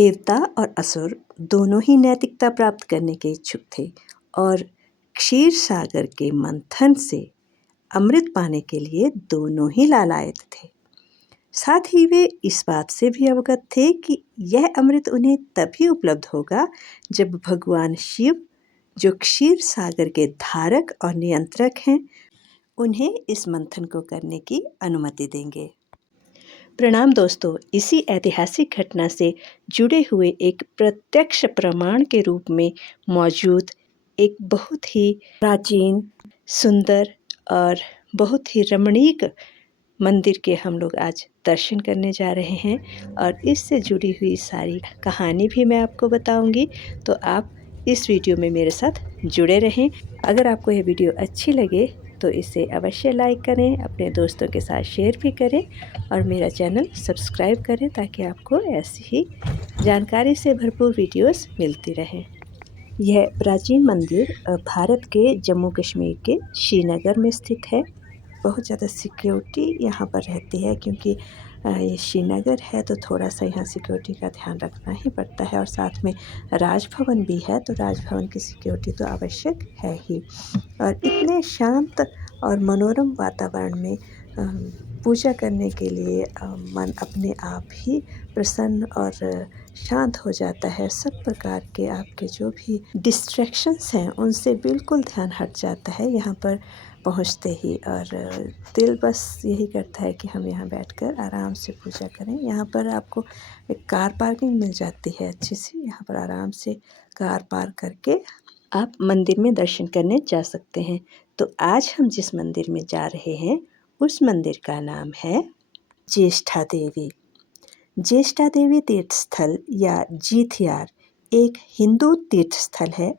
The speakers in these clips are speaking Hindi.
देवता और असुर दोनों ही नैतिकता प्राप्त करने के इच्छुक थे और क्षीर सागर के मंथन से अमृत पाने के लिए दोनों ही लालायत थे। साथ ही वे इस बात से भी अवगत थे कि यह अमृत उन्हें तभी उपलब्ध होगा जब भगवान शिव, जो क्षीर सागर के धारक और नियंत्रक हैं, उन्हें इस मंथन को करने की अनुमति देंगे। प्रणाम दोस्तों, इसी ऐतिहासिक घटना से जुड़े हुए एक प्रत्यक्ष प्रमाण के रूप में मौजूद एक बहुत ही प्राचीन, सुंदर और बहुत ही रमणीक मंदिर के हम लोग आज दर्शन करने जा रहे हैं और इससे जुड़ी हुई सारी कहानी भी मैं आपको बताऊंगी। तो आप इस वीडियो में मेरे साथ जुड़े रहें। अगर आपको यह वीडियो अच्छी लगे तो इसे अवश्य लाइक करें, अपने दोस्तों के साथ शेयर भी करें और मेरा चैनल सब्सक्राइब करें ताकि आपको ऐसी ही जानकारी से भरपूर वीडियोस मिलती रहें। यह प्राचीन मंदिर भारत के जम्मू कश्मीर के श्रीनगर में स्थित है। बहुत ज़्यादा सिक्योरिटी यहाँ पर रहती है क्योंकि ये श्रीनगर है तो थोड़ा सा यहाँ सिक्योरिटी का ध्यान रखना ही पड़ता है और साथ में राजभवन भी है तो राजभवन की सिक्योरिटी तो आवश्यक है ही। और इतने शांत और मनोरम वातावरण में पूजा करने के लिए मन अपने आप ही प्रसन्न और शांत हो जाता है। सब प्रकार के आपके जो भी डिस्ट्रैक्शंस हैं उनसे बिल्कुल ध्यान हट जाता है यहाँ पर पहुँचते ही और दिल बस यही करता है कि हम यहाँ बैठकर आराम से पूजा करें। यहाँ पर आपको एक कार पार्किंग मिल जाती है अच्छी सी, यहाँ पर आराम से कार पार्क करके आप मंदिर में दर्शन करने जा सकते हैं। तो आज हम जिस मंदिर में जा रहे हैं उस मंदिर का नाम है ज्येष्ठा देवी। ज्येष्ठा देवी तीर्थ स्थल या जीथयार एक हिंदू तीर्थ स्थल है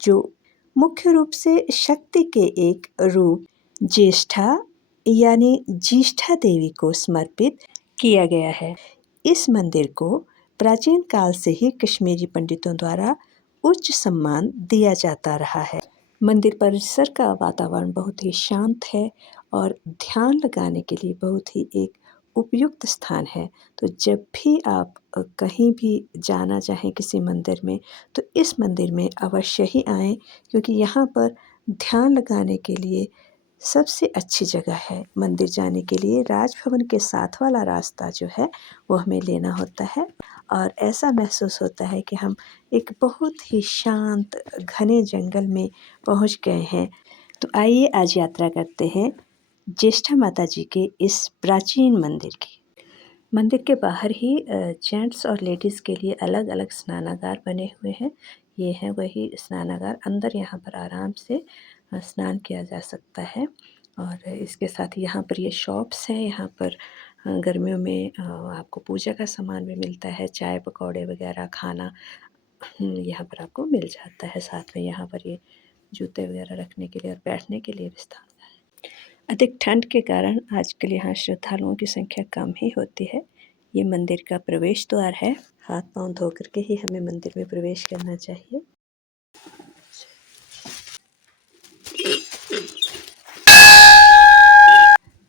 जो मुख्य रूप से शक्ति के एक रूप ज्येष्ठा यानी ज्येष्ठा देवी को समर्पित किया गया है। इस मंदिर को प्राचीन काल से ही कश्मीरी पंडितों द्वारा उच्च सम्मान दिया जाता रहा है। मंदिर परिसर का वातावरण बहुत ही शांत है और ध्यान लगाने के लिए बहुत ही एक उपयुक्त स्थान है। तो जब भी आप कहीं भी जाना चाहें किसी मंदिर में तो इस मंदिर में अवश्य ही आएँ क्योंकि यहाँ पर ध्यान लगाने के लिए सबसे अच्छी जगह है। मंदिर जाने के लिए राजभवन के साथ वाला रास्ता जो है वो हमें लेना होता है और ऐसा महसूस होता है कि हम एक बहुत ही शांत घने जंगल में पहुंच गए हैं। तो आइए आज यात्रा करते हैं ज्येष्ठा माता जी के इस प्राचीन मंदिर की। मंदिर के बाहर ही जेंट्स और लेडीज़ के लिए अलग अलग स्नानागार बने हुए हैं। ये है वही स्नानागार, अंदर यहाँ पर आराम से स्नान किया जा सकता है। और इसके साथ यहाँ पर ये शॉप्स हैं। यहाँ पर गर्मियों में आपको पूजा का सामान भी मिलता है, चाय पकौड़े वगैरह खाना यहाँ पर आपको मिल जाता है। साथ में यहाँ पर ये जूते वगैरह रखने के लिए और बैठने के लिए भी स्थान है। अधिक ठंड के कारण आजकल यहाँ श्रद्धालुओं की संख्या कम ही होती है। ये मंदिर का प्रवेश द्वार है। हाथ पांव धो करके ही हमें मंदिर में प्रवेश करना चाहिए।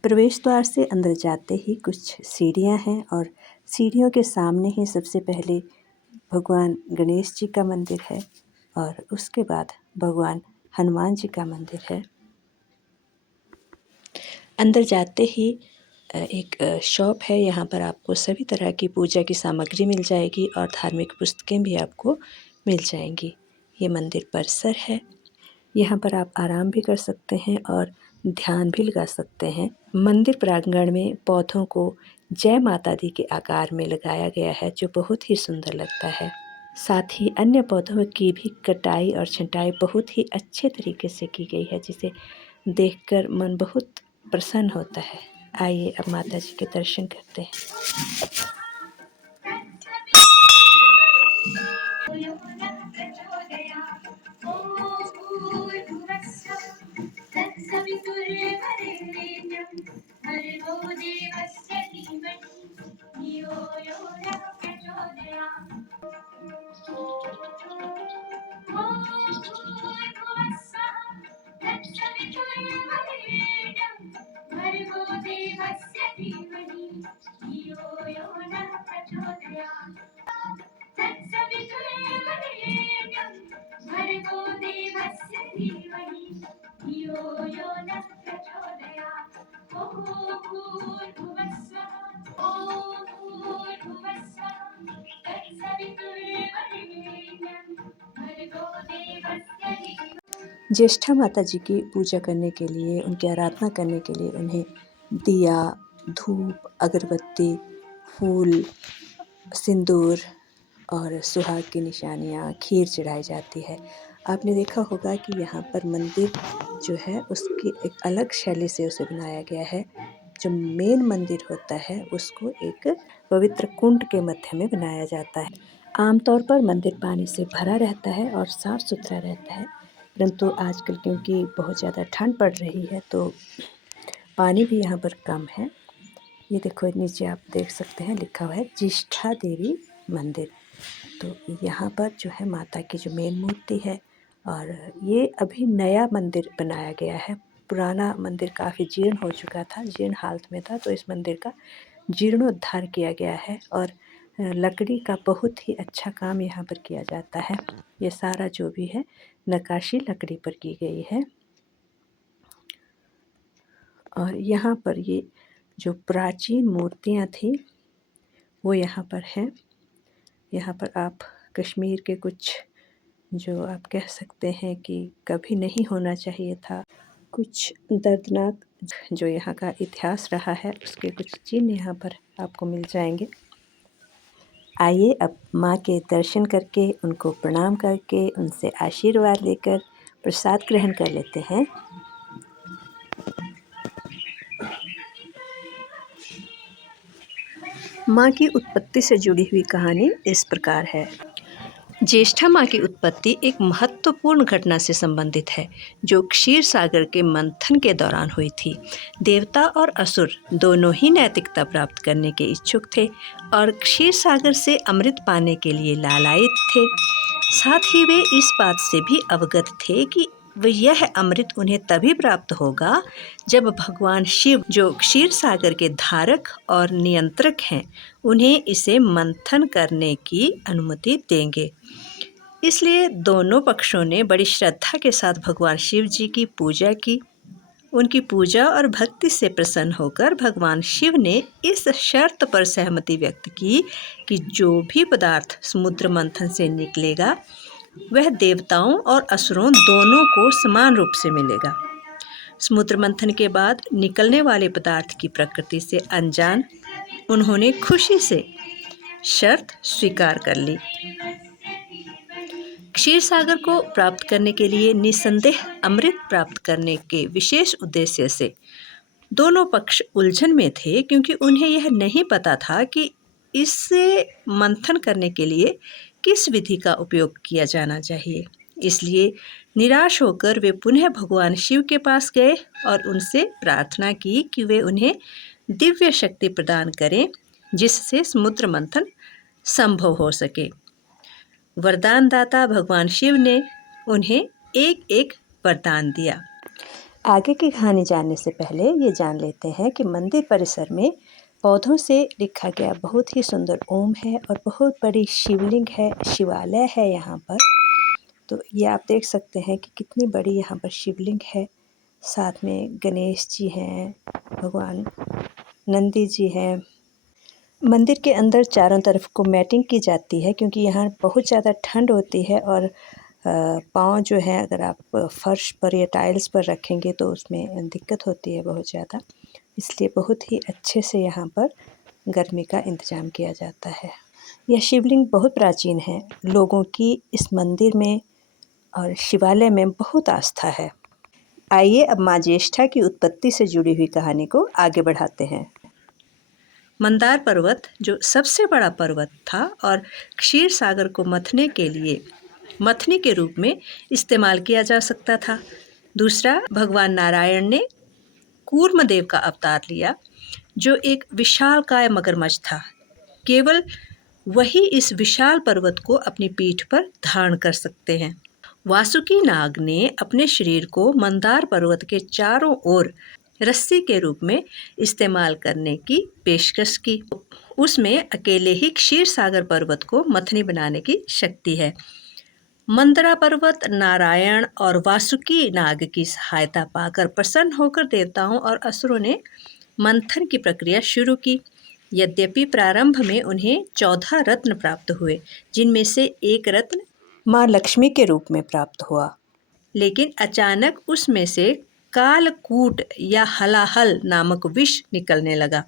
प्रवेश द्वार से अंदर जाते ही कुछ सीढ़ियाँ हैं और सीढ़ियों के सामने ही सबसे पहले भगवान गणेश जी का मंदिर है और उसके बाद भगवान हनुमान जी का मंदिर है। अंदर जाते ही एक शॉप है। यहाँ पर आपको सभी तरह की पूजा की सामग्री मिल जाएगी और धार्मिक पुस्तकें भी आपको मिल जाएंगी। ये मंदिर परिसर है। यहाँ पर आप आराम भी कर सकते हैं और ध्यान भी लगा सकते हैं। मंदिर प्रांगण में पौधों को जय माता दी के आकार में लगाया गया है जो बहुत ही सुंदर लगता है। साथ ही अन्य पौधों की भी कटाई और छंटाई बहुत ही अच्छे तरीके से की गई है जिसे देखकर मन बहुत प्रसन्न होता है। आइए अब माता जी के दर्शन करते हैं। ज्येष्ठा माता जी की पूजा करने के लिए, उनकी आराधना करने के लिए उन्हें दिया, धूप, अगरबत्ती, फूल, सिंदूर और सुहाग की निशानियाँ, खीर चढ़ाई जाती है। आपने देखा होगा कि यहाँ पर मंदिर जो है उसकी एक अलग शैली से उसे बनाया गया है। जो मेन मंदिर होता है उसको एक पवित्र कुंड के मध्य में बनाया जाता है। आमतौर पर मंदिर पानी से भरा रहता है और साफ़ सुथरा रहता है, परंतु आजकल क्योंकि बहुत ज़्यादा ठंड पड़ रही है तो पानी भी यहाँ पर कम है। ये देखो नीचे आप देख सकते हैं लिखा हुआ है ज्येष्ठा देवी मंदिर। तो यहाँ पर जो है माता की जो मेन मूर्ति है, और ये अभी नया मंदिर बनाया गया है। पुराना मंदिर काफ़ी जीर्ण हो चुका था, जीर्ण हालत में था, तो इस मंदिर का जीर्णोद्धार किया गया है और लकड़ी का बहुत ही अच्छा काम यहाँ पर किया जाता है। ये सारा जो भी है नक्काशी लकड़ी पर की गई है। और यहाँ पर ये जो प्राचीन मूर्तियाँ थी वो यहाँ पर हैं। यहाँ पर आप कश्मीर के कुछ जो आप कह सकते हैं कि कभी नहीं होना चाहिए था, कुछ दर्दनाक जो यहाँ का इतिहास रहा है उसके कुछ चिन्ह यहाँ पर आपको मिल जाएंगे। आइए अब माँ के दर्शन करके, उनको प्रणाम करके, उनसे आशीर्वाद लेकर प्रसाद ग्रहण कर लेते हैं। माँ की उत्पत्ति से जुड़ी हुई कहानी इस प्रकार है। ज्येष्ठा माँ की उत्पत्ति एक महत्वपूर्ण घटना से संबंधित है जो क्षीर सागर के मंथन के दौरान हुई थी। देवता और असुर दोनों ही नैतिकता प्राप्त करने के इच्छुक थे और क्षीर सागर से अमृत पाने के लिए लालायित थे। साथ ही वे इस बात से भी अवगत थे कि यह अमृत उन्हें तभी प्राप्त होगा जब भगवान शिव, जो क्षीर सागर के धारक और नियंत्रक हैं, उन्हें इसे मंथन करने की अनुमति देंगे। इसलिए दोनों पक्षों ने बड़ी श्रद्धा के साथ भगवान शिव जी की पूजा की। उनकी पूजा और भक्ति से प्रसन्न होकर भगवान शिव ने इस शर्त पर सहमति व्यक्त की कि जो भी पदार्थ समुद्र मंथन से निकलेगा वह देवताओं और असुरों दोनों को समान रूप से मिलेगा। समुद्र मंथन के बाद निकलने वाले पदार्थ की प्रकृति से अनजान उन्होंने खुशी से शर्त स्वीकार कर ली। क्षीर सागर को प्राप्त करने के लिए निसंदेह अमृत प्राप्त करने के विशेष उद्देश्य से दोनों पक्ष उलझन में थे, क्योंकि उन्हें यह नहीं पता था कि इससे मंथन करने के लिए किस विधि का उपयोग किया जाना चाहिए। इसलिए निराश होकर वे पुनः भगवान शिव के पास गए और उनसे प्रार्थना की कि वे उन्हें दिव्य शक्ति प्रदान करें जिससे समुद्र मंथन संभव हो सके। वरदान दाता भगवान शिव ने उन्हें एक एक वरदान दिया। आगे की कहानी जानने से पहले ये जान लेते हैं कि मंदिर परिसर में पौधों से लिखा गया बहुत ही सुंदर ओम है और बहुत बड़ी शिवलिंग है, शिवालय है यहाँ पर। तो ये आप देख सकते हैं कि कितनी बड़ी यहाँ पर शिवलिंग है। साथ में गणेश जी हैं, भगवान नंदी जी हैं। मंदिर के अंदर चारों तरफ को मैटिंग की जाती है क्योंकि यहाँ बहुत ज़्यादा ठंड होती है और पाँव जो है अगर आप फर्श पर या टाइल्स पर रखेंगे तो उसमें दिक्कत होती है बहुत ज़्यादा। इसलिए बहुत ही अच्छे से यहाँ पर गर्मी का इंतज़ाम किया जाता है। यह शिवलिंग बहुत प्राचीन है। लोगों की इस मंदिर में और शिवालय में बहुत आस्था है। आइए अब माँ ज्येष्ठा की उत्पत्ति से जुड़ी हुई कहानी को आगे बढ़ाते हैं। मंदार पर्वत जो सबसे बड़ा पर्वत था और क्षीर सागर को मथने के रूप में इस्तेमाल किया जा सकता था। दूसरा, भगवान नारायण ने कूर्मदेव का अवतार लिया जो एक विशालकाय मगरमच्छ था। केवल वही इस विशाल पर्वत को अपनी पीठ पर धारण कर सकते हैं। वासुकी नाग ने अपने शरीर को मंदार पर्वत के चारों ओर रस्सी के रूप में इस्तेमाल करने की पेशकश की। उसमें अकेले ही क्षीर सागर पर्वत को मथनी बनाने की शक्ति है। मंदरा पर्वत नारायण और वासुकी नाग की सहायता पाकर प्रसन्न होकर देवताओं और असुरों ने मंथन की प्रक्रिया शुरू की। यद्यपि प्रारंभ में उन्हें 14 रत्न प्राप्त हुए, जिनमें से एक रत्न माँ लक्ष्मी के रूप में प्राप्त हुआ। लेकिन अचानक उसमें से कालकूट या हलाहल नामक विष निकलने लगा।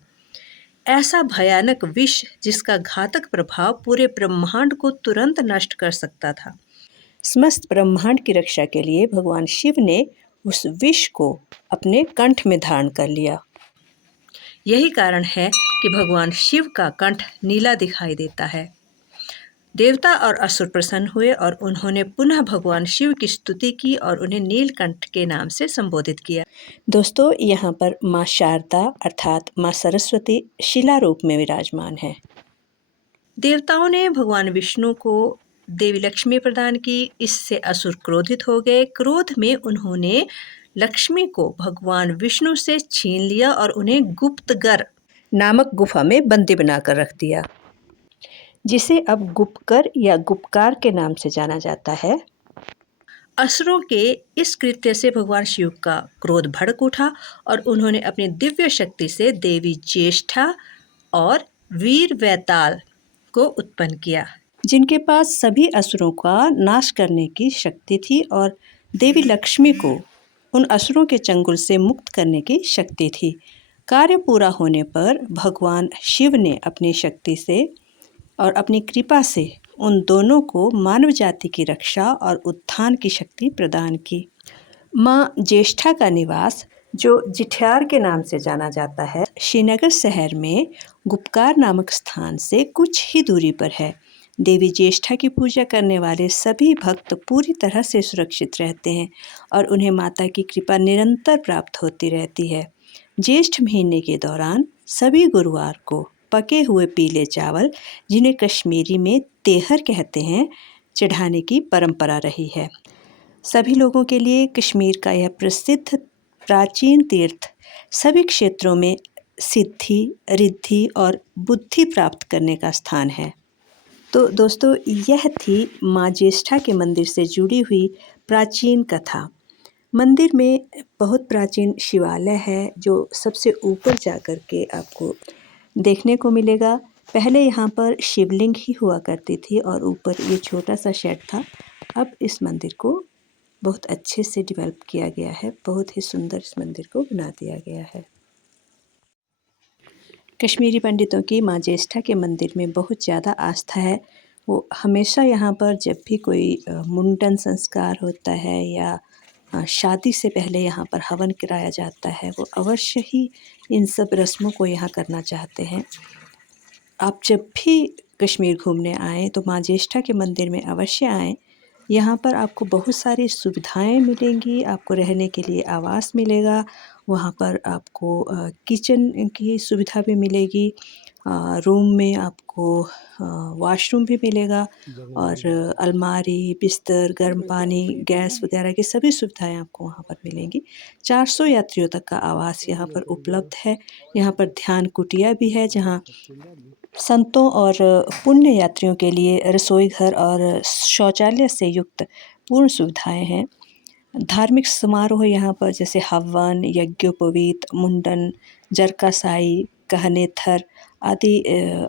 ऐसा भयानक विष जिसका घातक प्रभाव पूरे ब्रह्मांड को तुरंत नष्ट कर सकता था। समस्त ब्रह्मांड की रक्षा के लिए भगवान शिव ने उस विष को अपने कंठ में धारण कर लिया। यही कारण है कि भगवान शिव का कंठ नीला दिखाई देता है। देवता और असुर प्रसन्न हुए और उन्होंने पुनः भगवान शिव की स्तुति की और उन्हें नीलकंठ के नाम से संबोधित किया। दोस्तों, यहाँ पर माँ शारदा अर्थात माँ सरस्वती शिला रूप में विराजमान है। देवताओं ने भगवान विष्णु को देवी लक्ष्मी प्रदान की। इससे असुर क्रोधित हो गए। क्रोध में उन्होंने लक्ष्मी को भगवान विष्णु से छीन लिया और उन्हें गुप्तगर नामक गुफा में बंदी बनाकर रख दिया, जिसे अब गुप्तकर या गुप्तकार के नाम से जाना जाता है। असुरों के इस कृत्य से भगवान शिव का क्रोध भड़क उठा और उन्होंने अपनी दिव्य शक्ति से देवी ज्येष्ठा और वीर वैताल को उत्पन्न किया, जिनके पास सभी असुरों का नाश करने की शक्ति थी और देवी लक्ष्मी को उन असुरों के चंगुल से मुक्त करने की शक्ति थी। कार्य पूरा होने पर भगवान शिव ने अपनी शक्ति से और अपनी कृपा से उन दोनों को मानव जाति की रक्षा और उत्थान की शक्ति प्रदान की। माँ ज्येष्ठा का निवास, जो जिठ्यार के नाम से जाना जाता है, श्रीनगर शहर में गुप्तकार नामक स्थान से कुछ ही दूरी पर है। देवी ज्येष्ठा की पूजा करने वाले सभी भक्त पूरी तरह से सुरक्षित रहते हैं और उन्हें माता की कृपा निरंतर प्राप्त होती रहती है। ज्येष्ठ महीने के दौरान सभी गुरुवार को पके हुए पीले चावल, जिन्हें कश्मीरी में तेहर कहते हैं, चढ़ाने की परंपरा रही है। सभी लोगों के लिए कश्मीर का यह प्रसिद्ध प्राचीन तीर्थ सभी क्षेत्रों में सिद्धि, रिद्धि और बुद्धि प्राप्त करने का स्थान है। तो दोस्तों, यह थी माँ ज्येष्ठा के मंदिर से जुड़ी हुई प्राचीन कथा। मंदिर में बहुत प्राचीन शिवालय है जो सबसे ऊपर जाकर के आपको देखने को मिलेगा। पहले यहाँ पर शिवलिंग ही हुआ करती थी और ऊपर ये छोटा सा शेड था। अब इस मंदिर को बहुत अच्छे से डेवलप किया गया है। बहुत ही सुंदर इस मंदिर को बना दिया गया है। कश्मीरी पंडितों की माँ ज्येष्ठा के मंदिर में बहुत ज़्यादा आस्था है। वो हमेशा यहाँ पर जब भी कोई मुंडन संस्कार होता है या शादी से पहले यहाँ पर हवन कराया जाता है, वो अवश्य ही इन सब रस्मों को यहाँ करना चाहते हैं। आप जब भी कश्मीर घूमने आएँ तो माँ ज्येष्ठा के मंदिर में अवश्य आएँ। यहाँ पर आपको बहुत सारी सुविधाएं मिलेंगी। आपको रहने के लिए आवास मिलेगा। वहाँ पर आपको किचन की सुविधा भी मिलेगी। रूम में आपको वॉशरूम भी मिलेगा और अलमारी, बिस्तर, गर्म पानी, गैस वगैरह की सभी सुविधाएं आपको वहाँ पर मिलेंगी। 400 यात्रियों तक का आवास यहाँ पर उपलब्ध है। यहाँ पर ध्यान कुटिया भी है, जहाँ संतों और पुण्य यात्रियों के लिए रसोई घर और शौचालय से युक्त पूर्ण सुविधाएं हैं। धार्मिक समारोह यहाँ पर जैसे हवन, यज्ञोपवीत, मुंडन, जरकासाई, कहनेथर आदि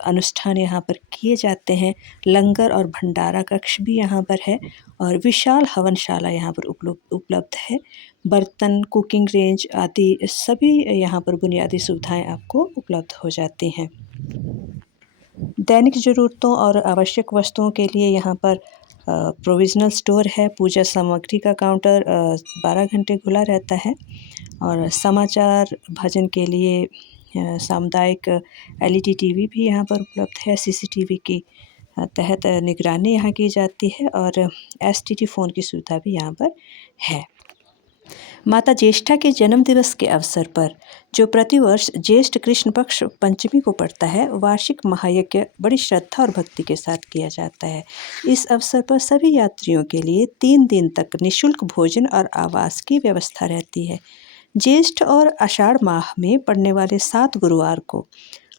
अनुष्ठान यहाँ पर किए जाते हैं। लंगर और भंडारा कक्ष भी यहाँ पर है और विशाल हवनशाला यहाँ पर उपलब्ध है। बर्तन, कुकिंग रेंज आदि सभी यहाँ पर बुनियादी सुविधाएं आपको उपलब्ध हो जाती हैं। दैनिक ज़रूरतों और आवश्यक वस्तुओं के लिए यहाँ पर प्रोविज़नल स्टोर है। पूजा सामग्री का काउंटर 12 घंटे खुला रहता है और समाचार भजन के लिए सामुदायिक LED टीवी भी यहाँ पर उपलब्ध है। CCTV की तहत निगरानी यहाँ की जाती है और STD फ़ोन की सुविधा भी यहाँ पर है। माता ज्येष्ठा के जन्म दिवस के अवसर पर, जो प्रतिवर्ष ज्येष्ठ कृष्ण पक्ष पंचमी को पड़ता है, वार्षिक महायज्ञ बड़ी श्रद्धा और भक्ति के साथ किया जाता है। इस अवसर पर सभी यात्रियों के लिए 3 दिन तक निःशुल्क भोजन और आवास की व्यवस्था रहती है। ज्येष्ठ और आषाढ़ माह में पड़ने वाले 7 गुरुवार को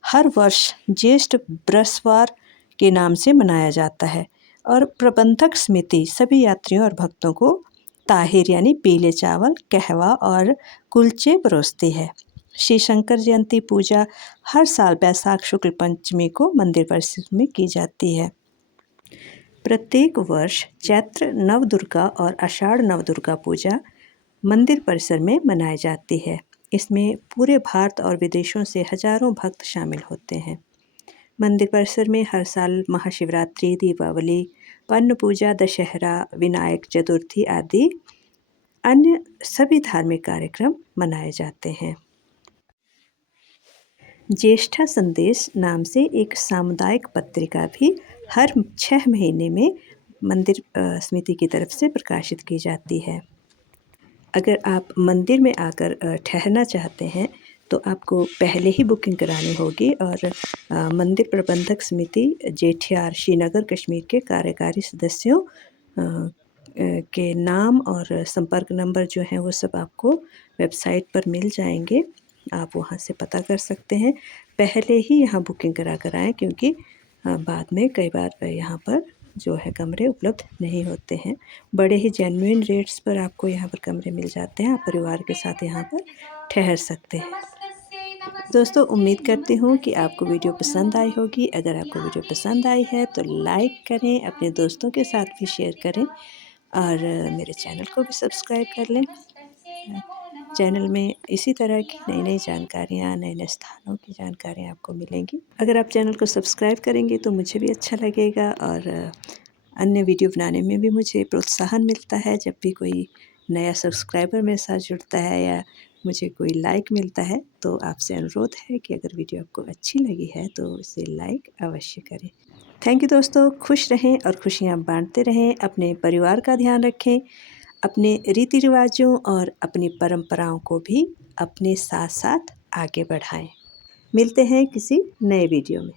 हर वर्ष ज्येष्ठ ब्रसवार के नाम से मनाया जाता है और प्रबंधक समिति सभी यात्रियों और भक्तों को ताहिर यानी पीले चावल, कहवा और कुलचे परोसती है। श्री शंकर जयंती पूजा हर साल बैसाख शुक्ल पंचमी को मंदिर परिसर में की जाती है। प्रत्येक वर्ष चैत्र नवदुर्गा और आषाढ़ नवदुर्गा पूजा मंदिर परिसर में मनाई जाती है। इसमें पूरे भारत और विदेशों से हजारों भक्त शामिल होते हैं। मंदिर परिसर में हर साल महाशिवरात्रि, दीपावली, पन्न पूजा, दशहरा, विनायक चतुर्थी आदि अन्य सभी धार्मिक कार्यक्रम मनाए जाते हैं। ज्येष्ठा संदेश नाम से एक सामुदायिक पत्रिका भी हर 6 महीने में मंदिर समिति की तरफ से प्रकाशित की जाती है। अगर आप मंदिर में आकर ठहरना चाहते हैं तो आपको पहले ही बुकिंग करानी होगी और मंदिर प्रबंधक समिति जेठियार श्रीनगर कश्मीर के कार्यकारी सदस्यों के नाम और संपर्क नंबर जो हैं वो सब आपको वेबसाइट पर मिल जाएंगे। आप वहाँ से पता कर सकते हैं। पहले ही यहाँ बुकिंग करा कर आएँ, क्योंकि बाद में कई बार यहाँ पर जो है कमरे उपलब्ध नहीं होते हैं। बड़े ही जेन्युइन रेट्स पर आपको यहाँ पर कमरे मिल जाते हैं। आप परिवार के साथ यहाँ पर ठहर सकते हैं। दोस्तों, उम्मीद करती हूँ कि आपको वीडियो पसंद आई होगी। अगर आपको वीडियो पसंद आई है तो लाइक करें, अपने दोस्तों के साथ भी शेयर करें और मेरे चैनल को भी सब्सक्राइब कर लें। चैनल में इसी तरह की नई नई जानकारियाँ, नए नए स्थानों की जानकारियाँ आपको मिलेंगी। अगर आप चैनल को सब्सक्राइब करेंगे तो मुझे भी अच्छा लगेगा और अन्य वीडियो बनाने में भी मुझे प्रोत्साहन मिलता है। जब भी कोई नया सब्सक्राइबर मेरे साथ जुड़ता है या मुझे कोई लाइक मिलता है तो आपसे अनुरोध है कि अगर वीडियो आपको अच्छी लगी है तो इसे लाइक अवश्य करें। थैंक यू दोस्तों। खुश रहें और खुशियाँ बांटते रहें। अपने परिवार का ध्यान रखें। अपने रीति रिवाजों और अपनी परंपराओं को भी अपने साथ साथ आगे बढ़ाएं। मिलते हैं किसी नए वीडियो में।